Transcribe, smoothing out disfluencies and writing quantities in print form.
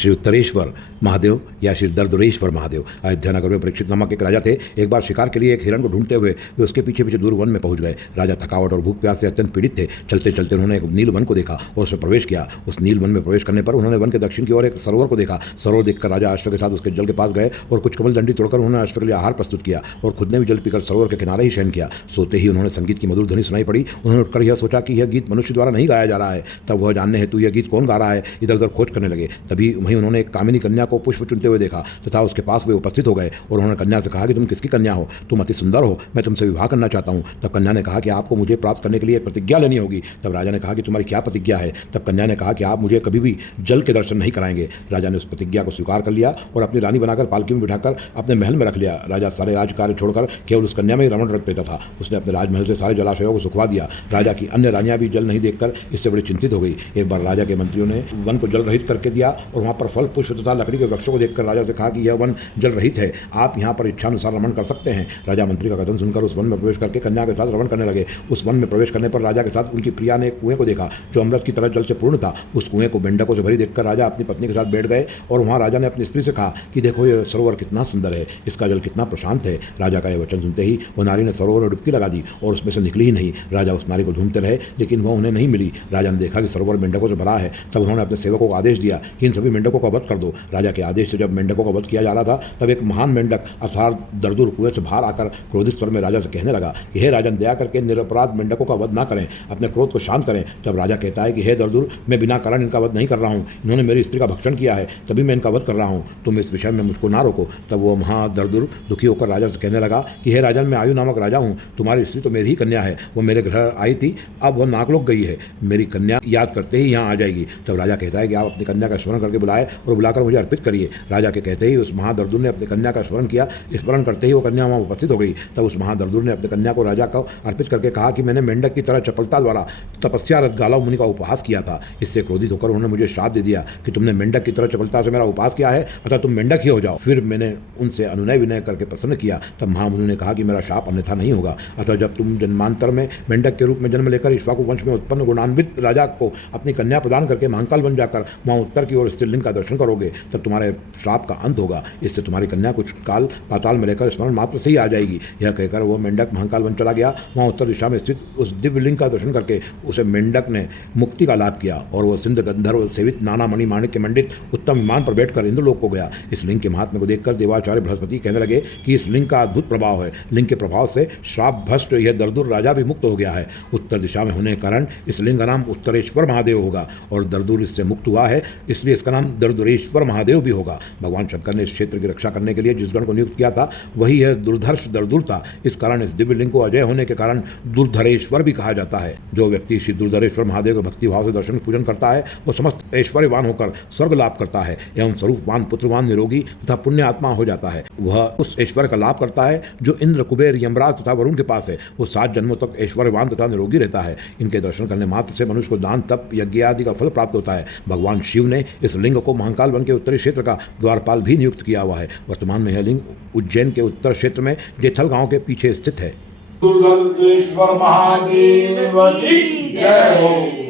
श्री उत्तरेश्वर महादेव या श्री दर्दुरेश्वर महादेव। अयोध्या नगर में परीक्षित नामक एक राजा थे। एक बार शिकार के लिए एक हिरण को ढूंढते हुए वे उसके पीछे पीछे दूर वन में पहुंच गए। राजा थकावट और भूख प्यास से अत्यंत पीड़ित थे। चलते चलते उन्होंने एक नील वन को देखा और उसमें प्रवेश किया। उस नील वन में प्रवेश करने पर उन्होंने वन के दक्षिण की ओर एक सरोवर को देखा। सरोवर देखकर राजा अश्व के साथ उसके जल के पास गए और कुछ कमल डंडी तोड़कर उन्होंने अश्व के लिए आहार प्रस्तुत किया और खुद ने भी जल पीकर सरोवर के किनारे ही शयन किया। सोते ही उन्होंने संगीत की मधुर ध्वनि सुनाई पड़ी। उन्होंने उठकर यह सोचा कि यह गीत मनुष्य द्वारा नहीं गाया जा रहा है। तब वह जानने हेतु यह गीत कौन गा रहा है इधर उधर खोज करने लगे। तभी वहीं उन्होंने एक कामिनी कन्या को पुष्प चुनते हुए देखा तथा उसके पास वे उपस्थित हो गए और उन्होंने कन्या से कहा कि तुम किसकी कन्या हो? तुम अति सुंदर हो, मैं तुमसे विवाह करना चाहता हूँ। तब कन्या ने कहा कि आपको मुझे प्राप्त करने के लिए प्रतिज्ञा लेनी होगी। तब राजा ने कहा कि तुम्हारी क्या प्रतिज्ञा है? तब कन्या ने कहा कि आप मुझे कभी भी जल के दर्शन नहीं कराएंगे। राजा ने उस प्रतिज्ञा को स्वीकार कर लिया और अपनी रानी बनाकर पालकी में बिठाकर अपने महल में रख लिया। राजा सारे राज कार्य छोड़कर केवल उस कन्या में ही रमण रख देता था। उसने अपने राजमहल से सारे जलाशयों को सुखवा दिया। राजा की अन्य रानियां भी जल नहीं देखकर इससे बड़ी चिंतित हो गई। एक बार राजा के मंत्रियों ने वन को जल रहित करके दिया और वहां पर फल पुष्प तथा लकड़ी के वृक्षों को देखकर राजा से कहा कि यह वन जल रहित है, आप यहाँ पर इच्छानुसार रमण कर सकते हैं। राजा मंत्री का कथन सुनकर उस वन में प्रवेश करके कन्या के साथ रमण करने लगे। उस वन में प्रवेश करने पर राजा के साथ उनकी प्रिया ने एक कुएं को देखा जो अमृत की तरह जल से पूर्ण था। उस कुएं को मेंढकों से भरी देखकर राजा अपनी पत्नी के साथ बैठ गए और वहाँ राजा ने अपनी स्त्री से कहा कि देखो यह सरोवर कितना सुंदर है, इसका जल कितना प्रशांत है। राजा का यह वचन सुनते ही वह नारी ने सरोवर में डुबकी लगा दी और उसमें से निकली ही नहीं। राजा उस नारी को ढूंढते रहे लेकिन वह उन्हें नहीं मिली। राजा ने देखा कि सरोवर मेंढकों से भरा है। तब उन्होंने अपने सेवकों को आदेश दिया कि इन सभी मेंढकों का वध कर दो। राजा के आदेश से जब मेंढकों का वध किया जा रहा था तब एक महान मेंढक अर्थात दर्दुर कुएं से बाहर आकर क्रोधित स्वर में राजा से कहने लगा कि हे राजन, दया करके निरपराध मेंढकों का वध ना करें, अपने क्रोध को शांत करें। जब राजा कहता है कि हे दर्दुर, मैं बिना कारण इनका वध नहीं कर रहा हूँ, इन्होंने मेरी स्त्री का भक्षण किया है, तभी मैं इनका वध कर रहा हूँ, तुम इस विषय में मुझको ना रोको। तब वो महादर्दुर दुखी होकर राजा से कहने लगा कि हे राजन, मैं आयु नामक राजा हूँ, तुम्हारी स्त्री तो मेरी ही कन्या है, वो मेरे घर आई थी, अब वह नाकलोक गई है, मेरी कन्या याद करते ही यहाँ आ जाएगी। तब राजा कहता है कि आप अपनी कन्या का स्मरण करके बुलाए और बुलाकर मुझे अर्पित करिए। राजा के कहते ही उस महादर्दुर ने अपनी कन्या का स्मरण किया। स्मरण करते ही वो कन्या वहाँ उपस्थित हो गई। तब उस महादर्दुर ने अपनी कन्या को राजा को अर्पित करके कहा कि मैंने मेंढक की तरह चपलता द्वारा तपस्या रथ गालव मुनि का उपहास किया था। इससे क्रोधित होकर उन्होंने मुझे श्राप दे दिया कि तुमने मेंढक की तरह चपलता से मेरा उपहास किया है, अतः तुम मेंढक ही हो जाओ। फिर मैंने उनसे अनुनय विनय करके प्रसन्न किया। तब महामुनि ने कहा कि मेरा श्राप अन्यथा नहीं होगा, अतः जब तुम जन्मांतर में मेंढक के रूप में जन्म लेकर इक्ष्वाकु वंश में उत्पन्न गुणान्वित राजा को अपनी कन्या प्रदान करके महाकाल बन जाकर वहाँ उत्तर की ओर स्त्रीलिंग का दर्शन करोगे तब तुम्हारे श्राप का अंत होगा। इससे तुम्हारी कन्या कुछ काल पाताल में लेकर स्मरण मात्र से ही आ जाएगी। यह कहकर वो मेंढक महाकाल वन चला गया। वहाँ उत्तर दिशा में स्थित उस दिव्य लिंग का दर्शन करके उसे मेंढक ने मुक्ति का लाभ किया और वह सिंध गंधर्व सेवित नाना मणि माणिक्य मंडित उत्तम विमान पर बैठकर इंद्रलोक को गया। इस लिंग के महात्म्य को देखकर देवाचार्य बृहस्पति कहने लगे कि इस लिंग का अद्भुत प्रभाव है। लिंग के प्रभाव से श्राप भ्रष्ट यह दर्दुर राजा भी मुक्त हो गया है। उत्तर दिशा में होने के कारण इस लिंग का नाम उत्तरेश्वर महादेव होगा और दर्दुर इससे मुक्त हुआ है, इसलिए इसका नाम दर्दुरेश्वर महादेव भी होगा। भगवान शंकर ने इस क्षेत्र की रक्षा करने के लिए जिस गण को नियुक्त किया था वही यह दुर्धर्ष दर्दुर था। इस कारण इस दिव्य लिंग को अजय होने के कारण दुर्धरेश्वर भी कहा जाता है। जो व्यक्ति श्री दुर्धरेश्वर महादेव के भक्ति भाव से दर्शन पूजन करता है वो समस्त ऐश्वर्यवान होकर स्वर्ग लाभ करता है एवं स्वरूपवान पुत्रवान निरोगी तथा पुण्य आत्मा हो जाता है। वह उस ऐश्वर्य का लाभ करता है जो इंद्र कुबेर यमराज तथा वरुण के पास है। वो 7 जन्मों तक ऐश्वर्यवान तथा निरोगी रहता है। इनके दर्शन करने मात्र से मनुष्य को दान तप यज्ञ आदि का फल प्राप्त होता है। भगवान शिव ने इस लिंग को महाकाल वन के उत्तरी क्षेत्र का द्वारपाल भी नियुक्त किया हुआ है। वर्तमान में यह लिंग उज्जैन के उत्तर क्षेत्र में जेथल गांव के पीछे स्थित है। दुर्गेश्वर महादेव की जय हो।